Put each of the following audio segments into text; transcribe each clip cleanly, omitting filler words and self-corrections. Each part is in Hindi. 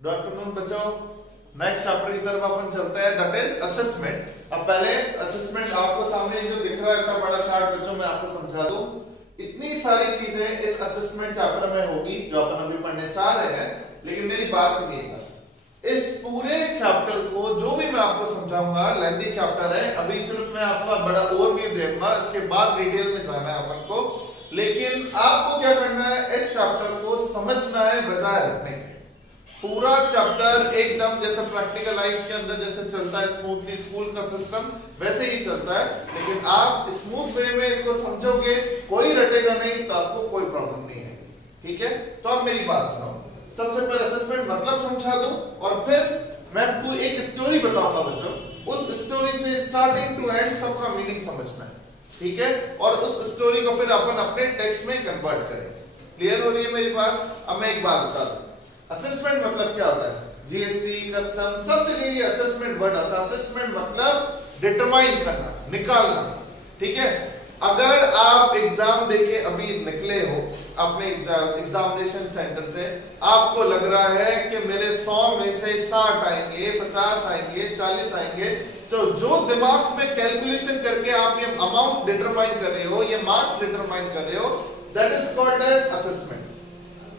गुड आफ्टरनून बच्चों, नेक्स्ट चैप्टर की तरफ अपन चलते हैं, दैट इज असेसमेंट। अब पहले असेसमेंट आपको सामने जो दिख रहा है इतना बड़ा चार्ट बच्चों, मैं आपको समझा दूं। इतनी सारी चीजें इस असेसमेंट चैप्टर में होगी जो अपन अभी पढ़ने चाह रहे हैं, लेकिन मेरी बात सुनिएगा। इस पूरे चैप्टर को जो भी मैं आपको समझाऊंगा, लेंथी चैप्टर है, अभी सिर्फ मैं आपको बड़ा ओवरव्यू दूंगा, इसके बाद डिटेल में जाना है अपन को। लेकिन आपको क्या करना है, इस चैप्टर को समझना है बजाय रखने के। पूरा चैप्टर एकदम जैसे प्रैक्टिकल लाइफ के अंदर जैसे चलता है स्मूथली, स्कूल का सिस्टम वैसे ही चलता है, लेकिन आप स्मूथ वे में इसको समझोगे, कोई रटेगा नहीं तो आपको कोई प्रॉब्लम नहीं है। ठीक है, तो अब मेरी बात सुनो। सबसे पहले असेसमेंट मतलब समझा दो और फिर मैं पूरी एक स्टोरी बताऊंगा बच्चों। उस स्टोरी से स्टार्टिंग टू एंड सबका मीनिंग समझना है, ठीक है, और उस स्टोरी को फिर अपन अपने टेक्स्ट में कन्वर्ट करेंगे। क्लियर हो रही है मेरी बात? अब मैं एक बात बता दूं, असेसमेंट मतलब क्या होता है? जीएसटी, कस्टम, सब जगह ये असेसमेंट वर्ड आता है। असेसमेंट मतलब डिटरमाइन करना, निकालना। ठीक है, अगर आप एग्जाम देके अभी निकले हो अपने एग्जामिनेशन सेंटर से, आपको लग रहा है कि मेरे 100 में से 60 आएंगे, 50 आएंगे, 40 आएंगे, तो जो दिमाग में कैलकुलेशन करके आप ये अमाउंट डिटरमाइन कर रहे हो, ये मार्क्स डिटरमाइन कर रहे हो, that is called as assessment.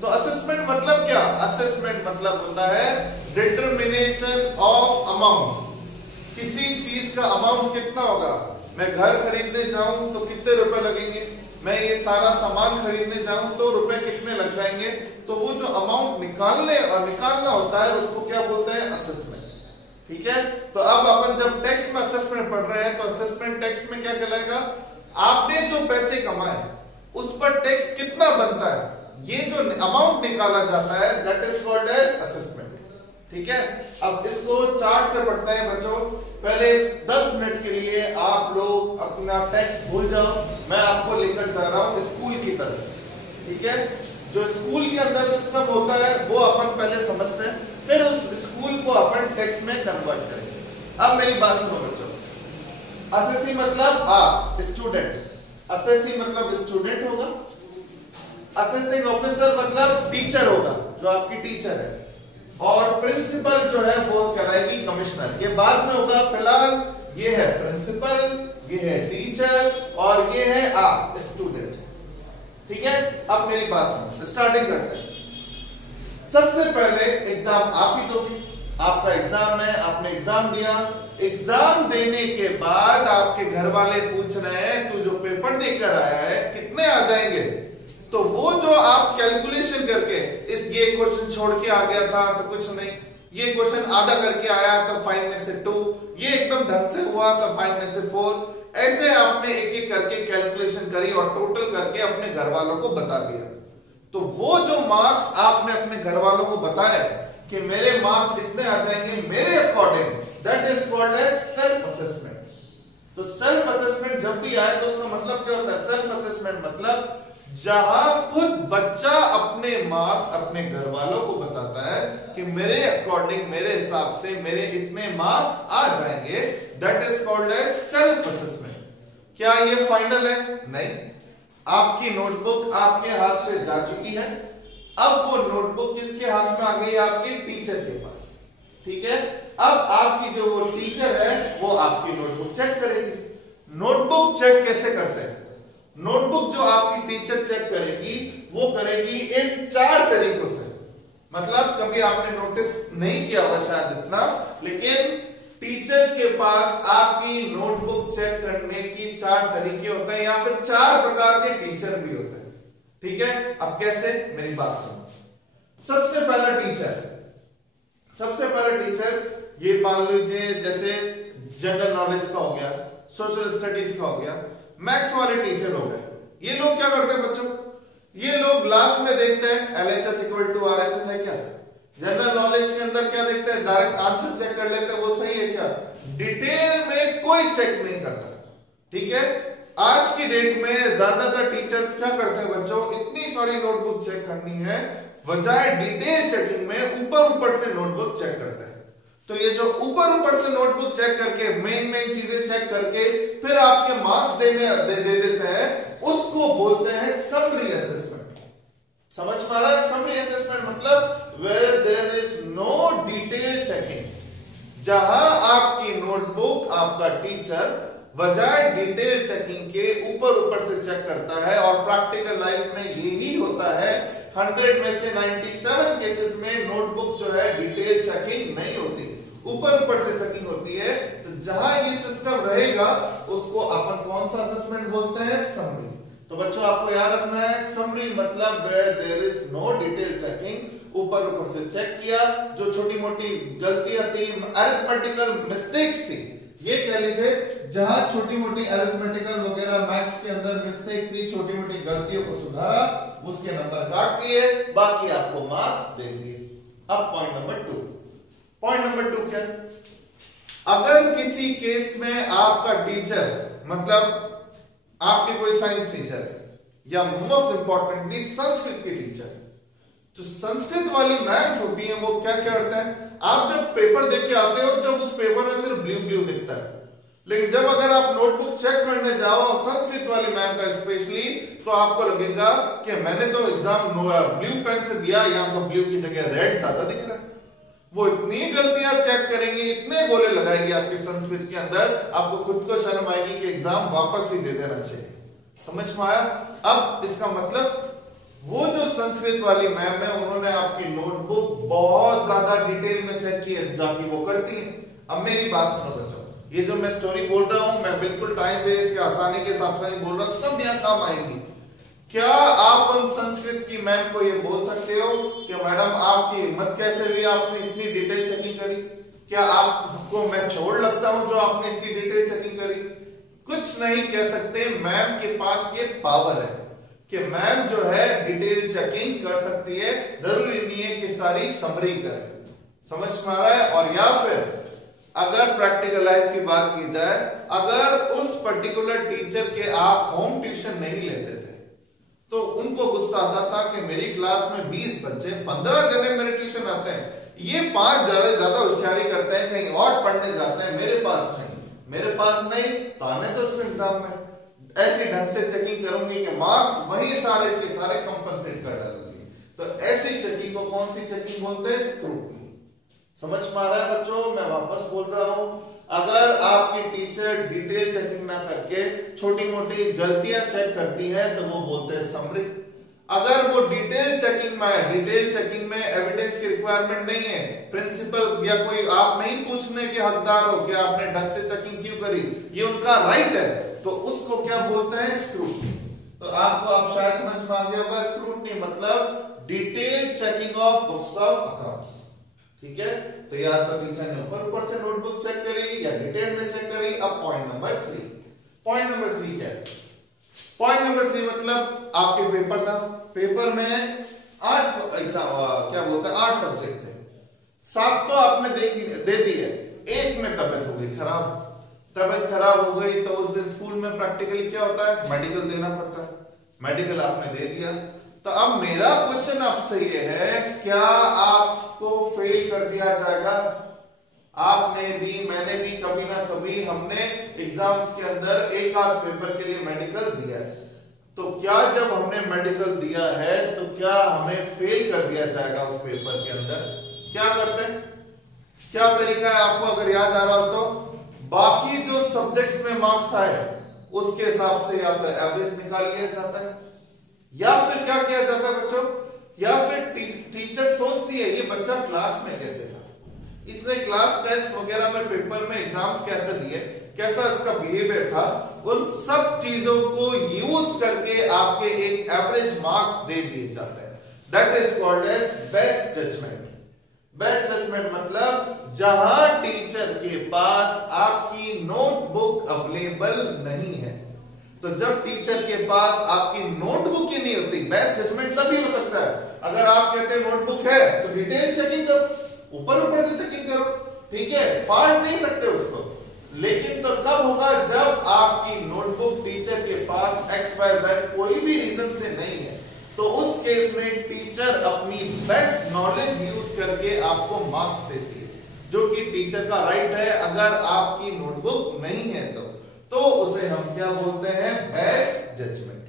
तो असेसमेंट मतलब क्या? असेसमेंट मतलब होता है डिटरमिनेशन ऑफ अमाउंट। किसी चीज का अमाउंट कितना होगा? मैं घर खरीदने जाऊं तो कितने रुपए लगेंगे, मैं ये सारा सामान खरीदने जाऊं तो रुपए कितने लग जाएंगे। तो वो जो अमाउंट निकालना होता है उसको क्या बोलते हैं? असेसमेंट। ठीक है, तो अब अपन जब टेक्स्ट में असेसमेंट पढ़ रहे हैं तो असेसमेंट टेक्स्ट में क्या कहलाएगा? आपने जो पैसे कमाए उस पर टैक्स कितना बनता है, ये जो अमाउंट निकाला जाता है, that is called as assessment. ठीक है, अब इसको चार्ट से पढ़ते हैं बच्चों। पहले 10 मिनट के लिए आप लोग अपना टेक्स्ट भूल जाओ, मैं आपको लेकर जा रहा हूं स्कूल की तरफ। ठीक है, जो स्कूल के अंदर सिस्टम होता है वो अपन पहले समझते हैं, फिर उस स्कूल को अपन टेक्स्ट में कन्वर्ट करेंगे। अब मेरी बात सुनो बच्चों, असेसी मतलब आप स्टूडेंट, असेसी मतलब स्टूडेंट होगा, असेसिंग ऑफिसर मतलब टीचर होगा, जो आपकी टीचर है, और प्रिंसिपल जो है वो कहलाएगी कमिश्नर। ये बाद में होगा, फिलहाल ये है प्रिंसिपल, ये है टीचर और ये है आप स्टूडेंट। ठीक है, अब मेरी बात सुनो, स्टार्टिंग करते हैं। सबसे पहले एग्जाम आप ही दोगे, आपका एग्जाम है, आपने एग्जाम दिया। एग्जाम देने के बाद आपके घर वाले पूछ रहे हैं तू जो पेपर देकर आया है कितने आ जाएंगे, तो वो जो आप कैलकुलेशन करके ये क्वेश्चन छोड़ के आ गया था तो कुछ नहीं, ये क्वेश्चन आधा करके आया तो 5 में से 2, ये एकदम ढंग से हुआ तो 5 में से 4, ऐसे आपने एक एक करके कैलकुलेशन करी और टोटल करके अपने घर वालों को बता दिया। तो वो जो मार्क्स आपने अपने घर वालों को बताया कि मेरे मार्क्स इतने आ जाएंगे मेरे according, that is called as self assessment. तो सेल्फ असेसमेंट जब भी आए तो उसका मतलब क्या होता है? सेल्फ असेसमेंट मतलब जहां खुद बच्चा अपने मार्क्स अपने घर वालों को बताता है कि मेरे अकॉर्डिंग, मेरे हिसाब से मेरे इतने मार्क्स आ जाएंगे, that is called as self assessment. क्या ये फाइनल है? नहीं, आपकी नोटबुक आपके हाथ से जा चुकी है। अब वो नोटबुक किसके हाथ में आ गई? आपके टीचर के पास। ठीक है, अब आपकी जो वो टीचर है वो आपकी नोटबुक चेक करेगी। नोटबुक चेक कैसे करते हैं? नोटबुक जो आपकी टीचर चेक करेगी वो करेगी इन 4 तरीकों से। मतलब कभी आपने नोटिस नहीं किया होगा शायद इतना, लेकिन टीचर के पास आपकी नोटबुक चेक करने की 4 तरीके होते हैं, या फिर 4 प्रकार के टीचर भी होते हैं। ठीक है, अब कैसे? मेरी बात सुनो। सबसे पहला टीचर ये मान लीजिए जैसे जनरल नॉलेज का हो गया, सोशल स्टडीज का हो गया, मैथ्स वाले टीचर हो गए। ये लोग क्या करते हैं बच्चों? ये लोग लास्ट में देखते हैं LHS = RHS है क्या, जनरल नॉलेज के अंदर क्या देखते हैं? डायरेक्ट आंसर चेक कर लेते हैं वो सही है क्या, डिटेल में कोई चेक नहीं करता। ठीक है, आज की डेट में ज्यादातर टीचर्स क्या करते हैं बच्चों? इतनी सारी नोटबुक चेक करनी है, बजाय डिटेल चेकिंग में ऊपर से नोटबुक चेक करते हैं। तो ये जो ऊपर से नोटबुक चेक करके मेन चीजें चेक करके फिर आपके मार्क्स दे देते हैं, उसको बोलते हैं समरी असेसमेंट। समझ पा रहा है? समरी असेसमेंट मतलब वेयर देयर इज नो जहां आपकी नोटबुक आपका टीचर बजाय डिटेल चेकिंग के ऊपर से चेक करता है, और प्रैक्टिकल लाइफ में यही होता है। 100 में से 97 केसेस में नोटबुक जो है डिटेल चेकिंग नहीं होती, ऊपर से चेकिंग होती है। तो जहां ये सिस्टम रहेगा उसको अपन कौन सा असेसमेंट बोलते हैं? समरी। तो बच्चों आपको याद रखना है, समरी मतलब where there is no detail checking, ऊपर से चेक किया, जो छोटी मोटी गलतियां थी, अरिथमेटिकल मिस्टेक्स थी, ये कह लीजिए जहां छोटी मोटी अरिथमेटिकल वगैरह मैथ्स के अंदर मिस्टेक थी, छोटी मोटी गलतियों को सुधारा, उसके नंबर काट लिए, बाकी आपको मार्क्स दे दिए। अब पॉइंट नंबर 2। पॉइंट नंबर 2 क्या? अगर किसी केस में आपका टीचर, मतलब आपके कोई साइंस टीचर या मोस्ट इंपॉर्टेंटली संस्कृत के टीचर, जो संस्कृत वाली मैम्स होती हैं वो क्या करते हैं, आप जब पेपर देख के आते हो जब उस पेपर में सिर्फ ब्लू दिखता है, लेकिन जब अगर आप नोटबुक चेक करने जाओ संस्कृत वाली मैम का स्पेशली, तो आपको लगेगा कि मैंने तो एग्जाम ब्लू पेन से दिया, यहाँ तो ब्लू की जगह रेड ज्यादा दिख रहा है। वो इतनी गलतियां चेक करेंगी, इतने गोले लगाएगी आपके संस्कृत के अंदर, आपको खुद को शर्म आएगी कि एग्जाम वापस ही दे देना चाहिए। समझ में आया? अब इसका मतलब वो जो संस्कृत वाली मैम है उन्होंने आपकी नोटबुक बहुत ज्यादा डिटेल में चेक की है, जाके वो करती है। अब मेरी बात सुनो बच्चों, ये जो मैं स्टोरी बोल रहा हूं, मैं बिल्कुल टाइम वेस्ट या आसानी के हिसाब से नहीं बोल रहा, सब यहाँ काम आएगी। क्या आप उन संस्कृत की मैम को ये बोल सकते हो कि मैडम आपकी हिम्मत कैसे हुई, आपने इतनी डिटेल चेकिंग करी? क्या आपको मैं छोड़ लगता हूं जो आपने इतनी डिटेल चेकिंग करी? कुछ नहीं कह सकते। मैम के पास ये पावर है कि मैम जो है डिटेल चेकिंग कर सकती है, जरूरी नहीं है कि सारी समरी करे। समझ में आ रहा है? और या फिर अगर प्रैक्टिकल लाइफ की बात की जाए, अगर उस पर्टिकुलर टीचर के आप होम ट्यूशन नहीं लेते थे तो उनको गुस्सा आता था कि मेरी क्लास में 20 बच्चे, 15 जने मेरे ट्यूशन आते हैं, ये 5 ज्यादा होशियारी करते हैं, कहीं और पढ़ने जाते हैं, मेरे पास नहीं तो आने तो उसको एग्जाम में ऐसे ढंग से चेकिंग करूंगी कि मार्क्स वही सारे के सारे कंपनसेट कर डालूंगी। तो ऐसी चेकिंग को कौन सी चेकिंग बोलते हैं? स्क्रूटनी। समझ में आ रहा है बच्चों? मैं वापस बोल रहा हूं, अगर आपकी टीचर डिटेल चेकिंग ना करके छोटी मोटी गलतियां चेक करती है तो वो बोलते हैं समरी। अगर वो डिटेल चेकिंग में एविडेंस की रिक्वायरमेंट नहीं है, प्रिंसिपल या कोई आप नहीं पूछने के हकदार हो कि आपने ढंग से चेकिंग क्यों करी, ये उनका राइट है, तो उसको क्या बोलते हैं? स्क्रूटनी। तो आपको अब शायद समझ में आ गया होगा, स्क्रूटनी मतलब detail checking of books of accounts. ठीक है, तो या तो टीचर ने ऊपर से नोटबुक चेक करी या डिटेल में चेक करी। अब पॉइंट नंबर 3 क्या है? पॉइंट नंबर 3 मतलब आपके पेपर था, पेपर में 8 एग्जाम क्या बोलते हैं 8 सब्जेक्ट थे, 7 तो आपने दे दिए, एक में तबियत हो गई खराब। तबियत खराब हो गई तो उस दिन स्कूल में प्रैक्टिकली क्या होता है? मेडिकल देना पड़ता है। मेडिकल आपने दे दिया, तो अब मेरा क्वेश्चन आपसे ये है, क्या आपको फेल कर दिया जाएगा? आपने भी, मैंने भी कभी ना कभी हमने एग्जाम्स के अंदर एक आध पेपर के लिए मेडिकल दिया है, तो क्या जब हमने मेडिकल दिया है तो क्या हमें फेल कर दिया जाएगा उस पेपर के अंदर? क्या करते हैं, क्या तरीका है आपको अगर याद आ रहा हो तो? बाकी जो सब्जेक्ट्स में मार्क्स आए उसके हिसाब से या तो एवरेज निकाल लिया जाता है, या फिर क्या किया जाता है बच्चों, या फिर टीचर सोचती है ये बच्चा क्लास में कैसे था, इसने क्लास टेस्ट वगैरह में पेपर में एग्जाम्स कैसे दिए, कैसा इसका बिहेवियर था, उन सब चीजों को यूज करके आपके एक एवरेज मार्क्स दे दिए जाते हैं। That is called as best judgement. Best judgement मतलब जहां टीचर के पास आपकी नोटबुक अवेलेबल नहीं है, तो जब टीचर के पास आपकी नोटबुक ही नहीं होती, बेस्ट जजमेंट तभी हो सकता है अगर आप कहते हैं नोटबुक है तो डिटेल चेकिंग करो, ऊपर से चेकिंग करो, ठीक है, फाड़ नहीं सकते उसको। लेकिन तो कब होगा? जब आपकी नोटबुक टीचर के पास XYZ कोई भी रीजन से नहीं है, तो उस केस में टीचर अपनी बेस्ट नॉलेज यूज करके आपको मार्क्स देती है, जो कि टीचर का राइट है। अगर आपकी नोटबुक नहीं है तो उसे हम क्या बोलते हैं? Best judgement.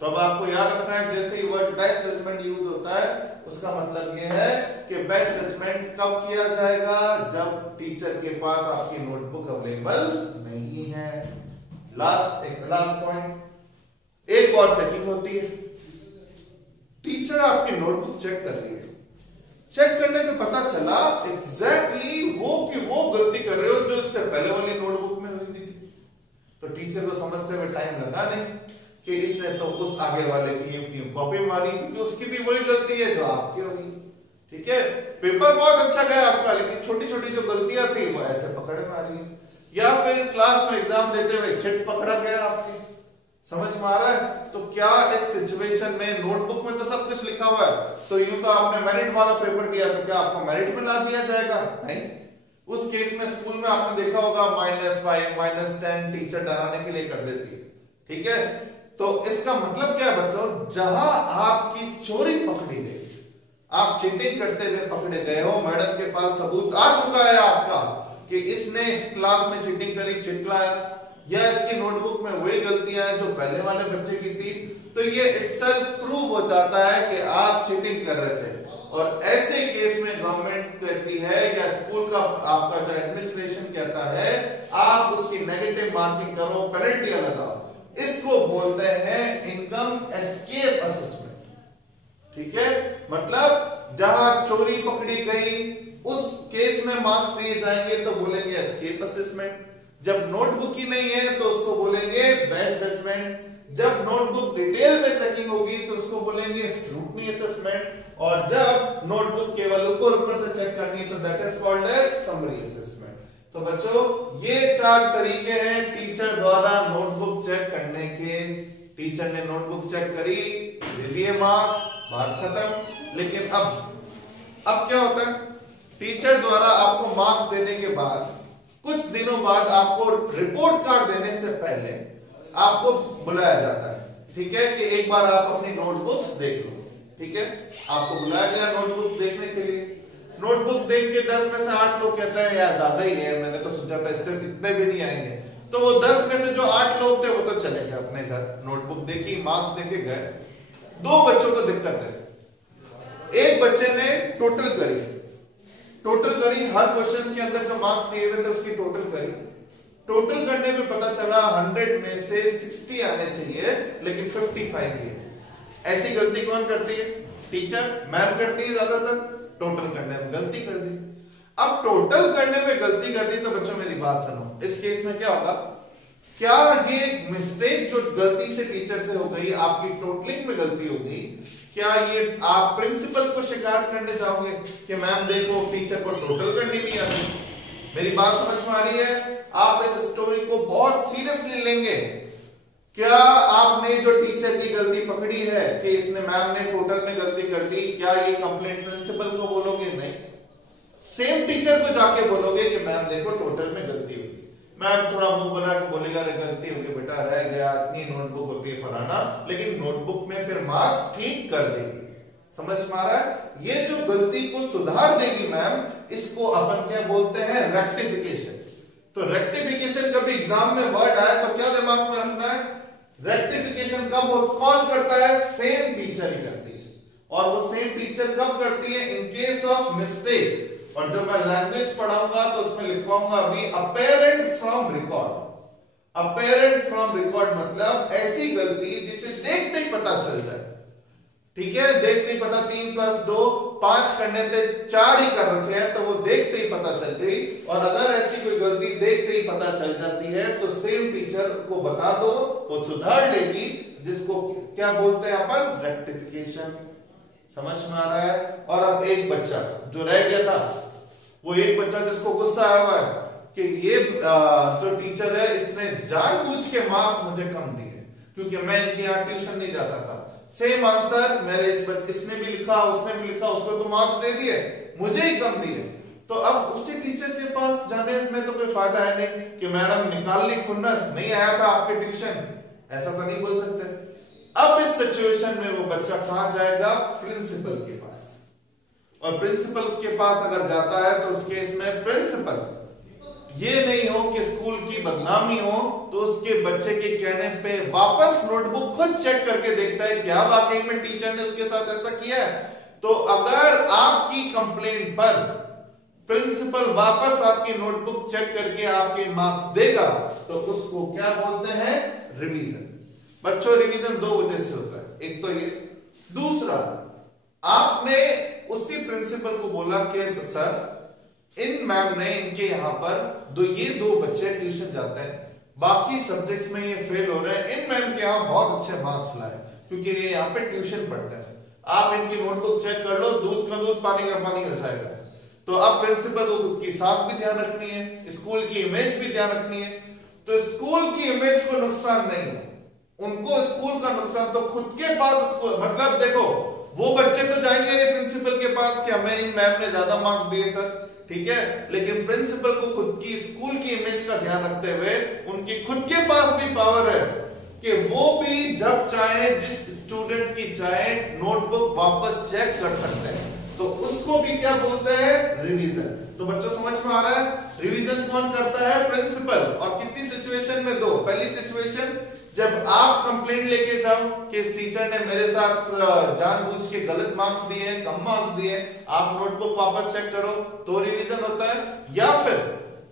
तो अब आपको याद रखना है, जैसे ही वर्ड बेस्ट जजमेंट यूज होता है उसका मतलब यह है कि बेस्ट जजमेंट कब किया जाएगा? जब टीचर के पास आपकी नोटबुक अवेलेबल नहीं है। लास्ट पॉइंट, एक और चेकिंग होती है। टीचर आपकी नोटबुक चेक कर रही है, चेक करने पे पता चला एग्जैक्टली वो गलती कर रहे हो जो इससे पहले वाली नोटबुक में हुई थी। तो टीचर को समझते हुए टाइम लगा नहीं कि इसने तो उस आगे वाले की कॉपी मारी, क्योंकि उसकी भी वही गलती है जो आपकी होगी। ठीक है, पेपर बहुत अच्छा गया आपका, लेकिन छोटी छोटी जो गलतियां थी वो ऐसे पकड़ में आ रही है। या फिर क्लास में एग्जाम देते हुए चिट पकड़ा गया आपकी, समझ में आ रहा है? तो क्या इस सिचुएशन में, नोटबुक में तो सब कुछ लिखा हुआ है, तो यूं तो आपने मेरिट वाला पेपर दिया, तो क्या आपको मेरिट में ला दिया जाएगा? नहीं। उस केस में स्कूल में आपने देखा होगा -5 -10 टीचर डराने के लिए कर देती है। ठीक है, तो इसका मतलब क्या है बच्चों, जहां आपकी चोरी पकड़ी गई, आप चीटिंग करते हुए पकड़े गए हो, मैडम के पास सबूत आ चुका है आपका कि इसने इस क्लास में चीटिंग करी, चिटलाया, या इसकी नोटबुक में वही गलतियां हैं जो पहले वाले बच्चे की थी, तो ये इटसेल्फ प्रूव हो जाता है कि आप चीटिंग कर रहे थे। और ऐसे केस में गवर्नमेंट कहती है या स्कूल का आपका जो एडमिनिस्ट्रेशन कहता है, आप उसकी नेगेटिव मार्किंग करो, पेनल्टी लगाओ। इसको बोलते हैं इनकम एस्केप असेसमेंट। ठीक है, मतलब जहां चोरी पकड़ी गई उस केस में मार्क्स दिए जाएंगे तो बोलेंगे एस्केप असेसमेंट। जब नोटबुक ही नहीं है तो उसको बोलेंगे बेस्ट जजमेंट। जब नोटबुक डिटेल में चेकिंग होगी तो उसको बोलेंगे स्क्रूटनी असेसमेंट। और जब नोटबुक केवल ऊपर से चेक करनी तो that is called as summary assessment. तो बच्चों, ये 4 तरीके हैं टीचर द्वारा नोटबुक चेक करने के। टीचर ने नोटबुक चेक करी, दे दिए मार्क्स, बात खत्म। लेकिन अब क्या होता है, टीचर द्वारा आपको मार्क्स देने के बाद कुछ दिनों बाद आपको रिपोर्ट कार्ड देने से पहले आपको बुलाया जाता है। ठीक है, कि एक बार आप अपनी नोटबुक्स देख लो। ठीक है, आपको बुलाया गया नोटबुक देखने के लिए। नोटबुक देख के 10 में से 8 लोग कहते हैं यार ज्यादा ही है, मैंने तो सोचा था इससे इतने भी नहीं आएंगे। तो वो 10 में से जो 8 लोग थे वो तो चले गए अपने घर, नोटबुक देखी, मार्क्स देके गए। 2 बच्चों को दिक्कत है। एक बच्चे ने टोटल करी, हर क्वेश्चन के अंदर जो मार्क्स दिए हुए थे उसकी टोटल करी। टोटल करने में पता चला 100 में से 60 आने चाहिए, लेकिन 55 दिए। ऐसी गलती कौन करती है? टीचर, मैम करती है ज्यादातर। टोटल करने में गलती कर दी। अब टोटल करने में गलती कर दी तो बच्चों मेरी बात सुनो, इस केस में क्या होगा, क्या ये मिस्टेक जो गलती से टीचर से हो गई, आपकी टोटलिंग में गलती हो गई, क्या ये आप प्रिंसिपल को शिकायत करने जाओगे कि मैम देखो टीचर को टोटल करनी नहीं आती? मेरी बात समझ में आ रही है? आप इस स्टोरी को बहुत सीरियसली लेंगे। क्या आपने जो टीचर की गलती पकड़ी है कि इसने, मैम ने टोटल में गलती कर दी, क्या ये कंप्लेंट प्रिंसिपल को बोलोगे? नहीं। सेम टीचर को जाके बोलोगे कि मैम देखो टोटल में गलती होगी। मैम थोड़ा मुंह बना के बोलेगा अरे गलती होगी बेटा, रह गया, इतनी नोटबुक होती है फलाना, लेकिन नोटबुक में फिर मार्क्स ठीक कर देगी। समझ में आ रहा है? ये जो गलती को सुधार देगी मैम, इसको अपन क्या बोलते हैं? रेक्टिफिकेशन। तो रेक्टिफिकेशन कभी एग्जाम में वर्ड आए तो क्या दिमाग में रखना है? रेक्टिफिकेशन कब कौन करता है? सेम टीचर ही करती है। और वो सेम टीचर कब करती है? In case of mistake. और जब मैं लैंग्वेज पढ़ाऊंगा तो उसमें लिखवाऊंगा अभी apparent from record. Apparent from record मतलब ऐसी गलती जिसे देखते ही पता चल जाए। ठीक है, देखते ही पता, 3 + 2 5 करने थे, 4 ही कर रखे हैं, तो वो देखते ही पता चल गई। और अगर ऐसी कोई गलती देखते ही पता चल जाती है तो सेम टीचर को बता दो, वो सुधार लेगी, जिसको क्या बोलते हैं अपन? रेक्टिफिकेशन। समझ में आ रहा है? और अब एक बच्चा जो रह गया था, वो एक बच्चा जिसको गुस्सा आया हुआ है कि ये जो टीचर है इसने जानबूझ के मार्क्स मुझे कम दिए क्योंकि मैं इनके यहाँ ट्यूशन नहीं जाता था। सेम आंसर मेरे इसने भी लिखा, उसने भी लिखा, उसको तो मार्क्स दे दिए, मुझे ही कम दिए। तो अब उसी टीचर के पास जाने में तो कोई फायदा है नहीं कि मैडम निकाल ली खुन्नस, नहीं आया था आपके ट्यूशन, ऐसा तो नहीं बोल सकते। अब इस सिचुएशन में वो बच्चा कहां जाएगा? प्रिंसिपल के पास। और प्रिंसिपल के पास अगर जाता है तो उस केस में प्रिंसिपल ये नहीं हो कि स्कूल की बदनामी हो, तो उसके बच्चे के कहने पे वापस नोटबुक खुद चेक करके देखता है क्या वाकई में टीचर ने उसके साथ ऐसा किया है। तो अगर आपकी कंप्लेंट पर प्रिंसिपल वापस आपकी नोटबुक चेक करके आपके मार्क्स देगा, तो उसको क्या बोलते हैं? रिवीजन। बच्चों रिवीजन दो वजह से होता है, एक तो ये, दूसरा आपने उसी प्रिंसिपल को बोला कि सर इन मैम ने इनके यहां पर ये दो बच्चे ट्यूशन जाते हैं, बाकी सब्जेक्ट्स में ये फेल हो रहे हैं, इन मैम के यहां बहुत अच्छे मार्क्स लाए क्योंकि ये यहाँ पे ट्यूशन पढ़ते हैं, आप इनकी नोटबुक चेक कर लो, दूध का दूध पानी का पानी हो जाएगा। तो अब प्रिंसिपल को खुद की साख भी ध्यान रखनी है, स्कूल की इमेज भी ध्यान रखनी है। तो स्कूल की इमेज को नुकसान नहीं है, उनको स्कूल का नुकसान तो खुद के पास, मतलब देखो वो बच्चे तो जाएंगे नहीं प्रिंसिपल के पास कि हमें इन मैम ने ज्यादा मार्क्स दिए सर, ठीक है, लेकिन प्रिंसिपल को खुद की स्कूल की इमेज का ध्यान रखते हुए उनकी खुद के पास भी पावर है कि वो भी जब चाहे जिस स्टूडेंट की चाहे नोटबुक वापस चेक कर सकते हैं, तो उसको भी क्या बोलते हैं? रिवीजन। तो बच्चों समझ में आ रहा है रिवीजन कौन करता है? प्रिंसिपल। और कितनी सिचुएशन में? दो। पहली सिचुएशन जब आप कंप्लेंट लेके जाओ कि इस टीचर ने मेरे साथ जानबूझ के गलत मार्क्स दिए हैं, कम मार्क्स दिए हैं, आप नोटबुक वापस चेक करो, तो रिवीजन होता है। या फिर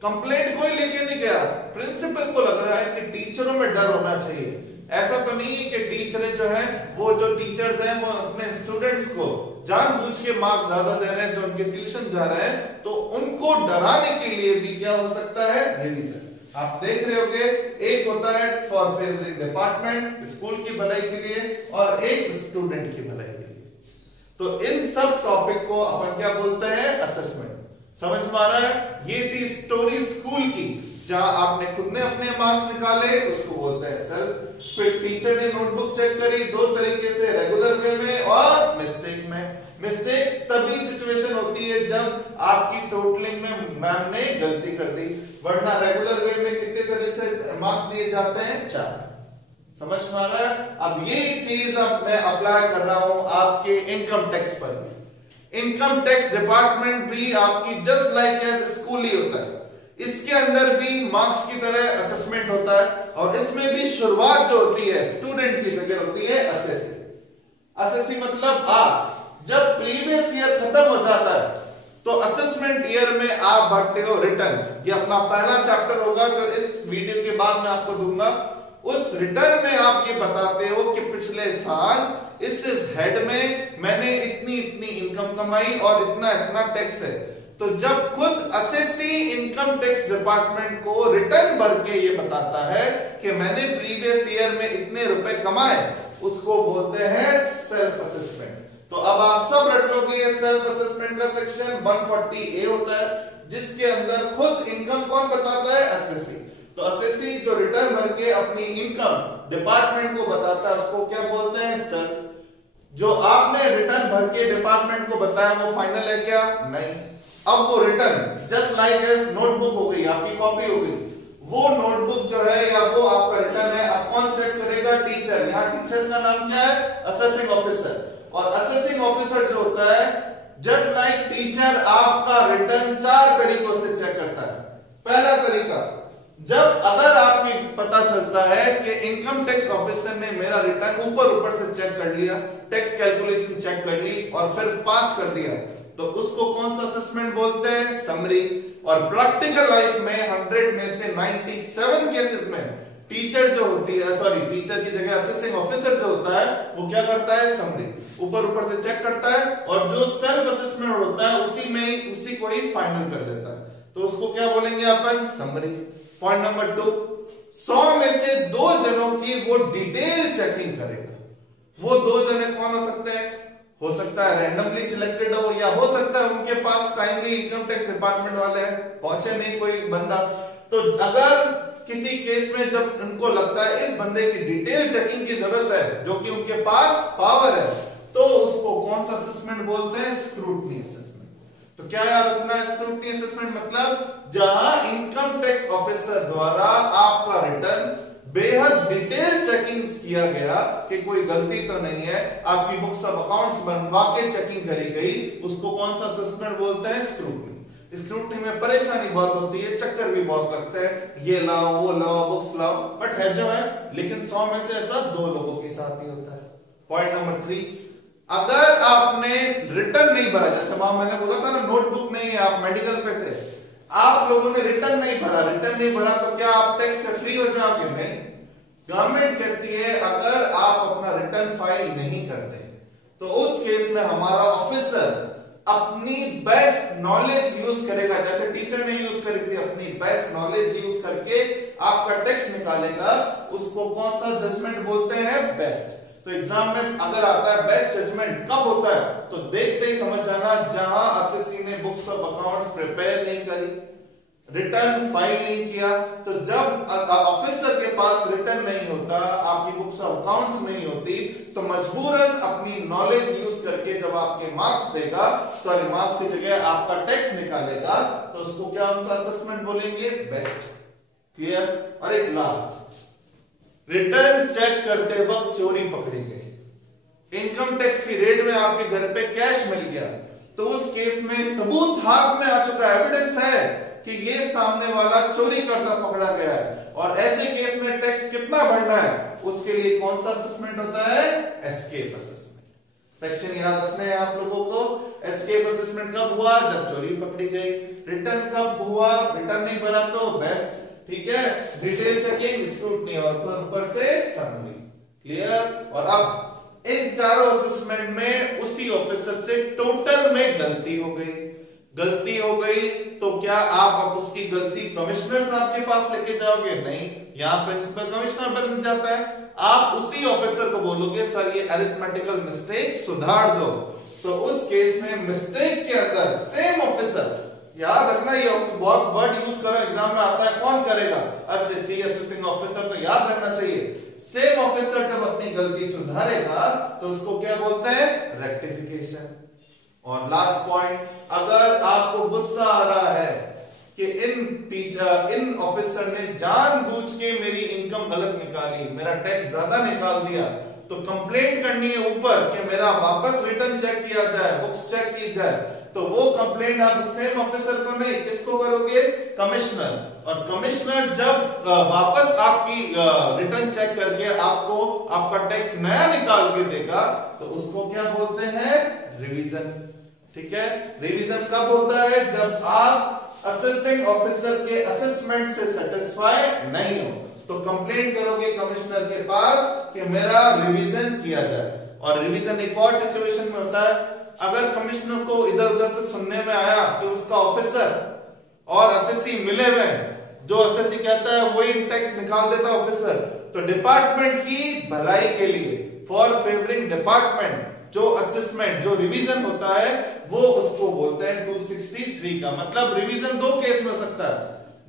कंप्लेंट कोई लेके नहीं गया, प्रिंसिपल को लग रहा है कि टीचरों में डर होना चाहिए, ऐसा तो नहीं है कि टीचरें जो है वो जो टीचर्स हैं वो अपने स्टूडेंट्स को जानबूझ के मार्क्स ज्यादा दे रहे हैं जो उनके ट्यूशन जा रहे हैं, तो उनको डराने के लिए भी क्या हो सकता है? रिवीजन। आप देख रहे होंगे एक होता है फॉर फेवरिंग डिपार्टमेंट, स्कूल की भलाई के लिए, और एक स्टूडेंट की भलाई के लिए। तो इन सब टॉपिक को अपन क्या बोलते हैं? असेसमेंट। समझ में आ रहा है? ये थी स्टोरी स्कूल की, जहां आपने खुद ने अपने मार्क्स निकाले, उसको बोलते हैं सेल्फ। फिर टीचर ने नोटबुक चेक करी दो तरीके से, रेगुलर वे में और मिस्टेक में। मिस्टेक तभी सिचुएशन होती है जब आपकी टोटलिंग में मैम ने गलती कर दी, वरना रेगुलर वे में कितने तरह से मार्क्स दिए जाते हैं? 4। समझ में आ रहा है? अब ये चीज अब मैं अप्लाई कर रहा हूं आपके इनकम टैक्स पर भी। इनकम टैक्स डिपार्टमेंट भी आपकी जस्ट लाइक एज स्कूल ही होता है, इसके अंदर भी मार्क्स की तरह असेसमेंट होता है, और इसमें भी शुरुआत जो होती है स्टूडेंट की जगह होती है असेसी। असेसी मतलब आप जब प्रीवियस ईयर खत्म हो जाता है तो असेसमेंट ईयर में आप भरते हो रिटर्न। ये अपना पहला चैप्टर होगा जो इस वीडियो के बाद मैं आपको दूंगा। उस रिटर्न में आप ये बताते हो कि पिछले साल इस हेड में मैंने इतनी इतनी इनकम कमाई और इतना इतना टैक्स है। तो जब खुद असेसी इनकम टैक्स डिपार्टमेंट को रिटर्न भर के ये बताता है कि मैंने प्रीवियस ईयर में इतने रुपए कमाए, उसको बोलते हैं सेल्फ असेसमेंट। तो अब आप सब रट लोगे, सेल्फ असेसमेंट का सेक्शन 140A होता है, जिसके अंदर खुद इनकम कौन बताता है? असेसी। तो असेसी जो रिटर्न भर के अपनी इनकम डिपार्टमेंट को बताता है, उसको क्या बोलते हैं? सेल्फ। जो आपने रिटर्न भर के डिपार्टमेंट को बताया वो फाइनल है क्या? नहीं। अब वो return just like as notebook हो गई, आपकी कॉपी हो गई, वो नोटबुक जो है या वो आपका रिटर्न है, अब कौन चेक करेगा? टीचर। यहाँ टीचर का नाम क्या है? Assessing officer. और असेसिंग ऑफिसर जो होता है जस्ट लाइक टीचर आपका रिटर्न 4 तरीकों से चेक करता है। पहला तरीका, जब अगर आपको पता चलता है कि इनकम टैक्स ऑफिसर ने मेरा रिटर्न ऊपर से चेक कर लिया, टैक्स कैलकुलेशन चेक कर ली और फिर पास कर दिया, तो उसको कौन सा असेसमेंट बोलते हैं? समरी। और प्रैक्टिकल लाइफ में 100 में से 97 केसेस में टीचर जो होती है, सॉरी टीचर की जगह असेसिंग ऑफिसर जो होता है वो क्या करता है? समरी। ऊपर से चेक करता है और जो सेल्फ असेसमेंट होता है उसी में उसी को ही फाइनल कर देता है, तो उसको क्या बोलेंगे अपन? समरी। पॉइंट नंबर 2, 100 में से 2 जनों की वो डिटेल चेकिंग करेगा। वो 2 जने कौन हो सकते हैं? हो सकता है रैंडमली सिलेक्टेड हो, या हो सकता है उनके पास टाइमली इनकम टैक्स डिपार्टमेंट वाले हैं, पहुंचे नहीं कोई बंदा। तो अगर किसी केस में जब उनको लगता है इस बंदे की डिटेल चेकिंग की जरूरत है, जो कि उनके पास पावर है, तो उसको कौन सा असेसमेंट बोलते हैं? Scrutiny assessment. तो क्या याद रखना है? स्क्रूटनी असेसमेंट मतलब जहां इनकम टैक्स ऑफिसर द्वारा आपका रिटर्न बेहद डिटेल चेकिंग किया गया कि कोई गलती तो नहीं है, आपकी बुक्स ऑफ अकाउंट्स बनवा के चेकिंग करी गई, उसको कौन सा असेसमेंट बोलते हैं? स्क्रूटनी। स्क्रूटनी में परेशानी बहुत होती है, चक्कर भी बहुत लगता है, ये लाओ वो लाओ बुक्स लाओ, बट है जो है, लेकिन 100 में से ऐसा 2 लोगों के साथ ही होता है। पॉइंट नंबर 3, अगर आपने रिटर्न नहीं भरा, जैसे मैंने बोला था ना नोटबुक नहीं है आप मेडिकल पे थे, आप लोगों ने रिटर्न नहीं भरा तो क्या आप टैक्स से फ्री हो जाओगे? नहीं। गवर्नमेंट कहती है अगर आप अपना रिटर्न फाइल नहीं करते तो उस केस में हमारा ऑफिसर अपनी बेस्ट नॉलेज यूज करेगा, जैसे टीचर ने यूज करी थी, अपनी बेस्ट नॉलेज यूज करके आपका टैक्स निकालेगा। उसको कौन सा जजमेंट बोलते हैं? बेस्ट। तो एग्जाम में अगर आता है बेस्ट जजमेंट कब होता है, तो देखते ही समझ जाना जहां एसएससी ने बुक्स ऑफ अकाउंट्स प्रिपेयर नहीं करी, रिटर्न फाइल नहीं किया, तो जब ऑफिसर के पास रिटर्न नहीं होता, आपकी बुक्स ऑफ अकाउंट्स नहीं होती, तो मजबूरन अपनी नॉलेज यूज करके जब आपके मार्क्स देगा, सॉरी मार्क्स की जगह आपका टैक्स निकालेगा, तो उसको क्या हम असेसमेंट बोलेंगे? बेस्ट। क्लियर? और एक लास्ट, रिटर्न चेक करते वक्त चोरी पकड़ी गई, इनकम टैक्स की रेड में आपके घर पे कैश मिल गया, तो उस केस में सबूत हाथ में आ चुका है, एविडेंस है कि ये सामने वाला चोरी करता पकड़ा गया है, और ऐसे केस में टैक्स कितना भरना है, उसके लिए कौन सा असेसमेंट होता है? Escape assessment. सेक्शन याद रखना है आप लोगों को। एस्केप असेसमेंट कब हुआ? जब चोरी पकड़ी गई। रिटर्न कब हुआ? रिटर्न नहीं भरा तो वेस्ट। ठीक है, डिटेल चेकिंग, स्क्रूटनी और ऊपर से समरी। क्लियर? और अब इन चारों असेसमेंट में उसी ऑफिसर से टोटल में गलती हो गई तो क्या आप अब उसकी गलती कमिश्नर साहब के पास लेके जाओगे? नहीं, यहाँ प्रिंसिपल कमिश्नर बन जाता है। आप उसी ऑफिसर को बोलोगे सर ये अरिथमेटिकल मिस्टेक सुधार दो, तो उस केस में मिस्टेक के अंदर सेम ऑफिसर, याद रखना ये बहुत वर्ड यूज करो, एग्जाम में आता है, कौन करेगा? एसएससी असिस्टिंग ऑफिसर, तो याद रखना चाहिए सेम ऑफिसर जब अपनी गलती सुधारेगा तो उसको क्या बोलते हैं? रेक्टिफिकेशन। और लास्ट पॉइंट, अगर आपको गुस्सा आ रहा है कि इन ऑफिसर ने जानबूझ के मेरी इनकम गलत निकाली, मेरा टैक्स ज्यादा निकाल दिया, तो कंप्लेंट करनी है ऊपर कि मेरा वापस रिटर्न चेक किया जाए, बुक्स चेक की जाए, तो वो कंप्लेंट आप सेम ऑफिसर को नहीं, किसको करोगे? कमिश्नर। और कमिश्नर जब वापस आपकी रिटर्न चेक करके आपको आपका टैक्स नया निकाल के देगा, तो उसको क्या बोलते हैं? रिवीजन। ठीक है, रिवीजन कब होता है? जब आप असेसिंग ऑफिसर के असेसमेंट से सेटिस्फाई नहीं हो, तो कंप्लेंट करोगे कमिश्नर के पास कि मेरा रिवीजन किया जाए। और रिवीजन एक और सिचुएशन में होता है, अगर कमिश्नर को इधर उधर से सुनने में आया कि उसका ऑफिसर और एसएससी मिले हुए, जो एसएससी कहता है वही टैक्स निकाल देता ऑफिसर, तो डिपार्टमेंट की भलाई के लिए, फॉर फेवरिंग डिपार्टमेंट, जो असेसमेंट, जो रिवीजन होता है, वो उसको बोलते हैं 263 का। मतलब रिवीजन दो केस में हो सकता है,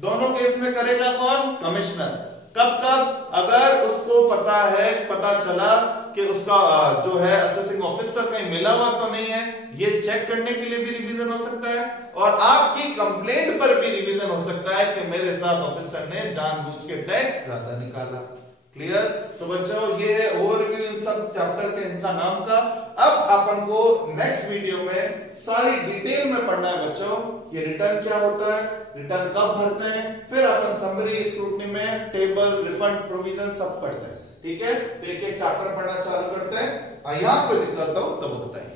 दोनों केस में करेगा कौन? कमिश्नर। कब? अगर उसको पता चला कि उसका जो है असेसिंग ऑफिसर कहीं मिला हुआ तो नहीं है, ये चेक करने के लिए भी रिवीजन हो सकता है, और आपकी कंप्लेंट पर भी रिवीजन हो सकता है कि मेरे साथ ऑफिसर ने जानबूझ के टैक्स ज्यादा निकाला। क्लियर? तो बच्चों ये ओवरव्यू इन सब चैप्टर के इनका नाम का। अब अपन को नेक्स्ट वीडियो में सारी डिटेल में पढ़ना है बच्चों, ये रिटर्न क्या होता है, रिटर्न कब भरते हैं, फिर अपन समरी, स्क्रूटनी में टेबल, रिफंड, प्रोविजन सब पढ़ते हैं। ठीक है, तो एक एक चैप्टर पढ़ना चालू करते हैं। यहाँ पे दिक्कत हो तो बताइए।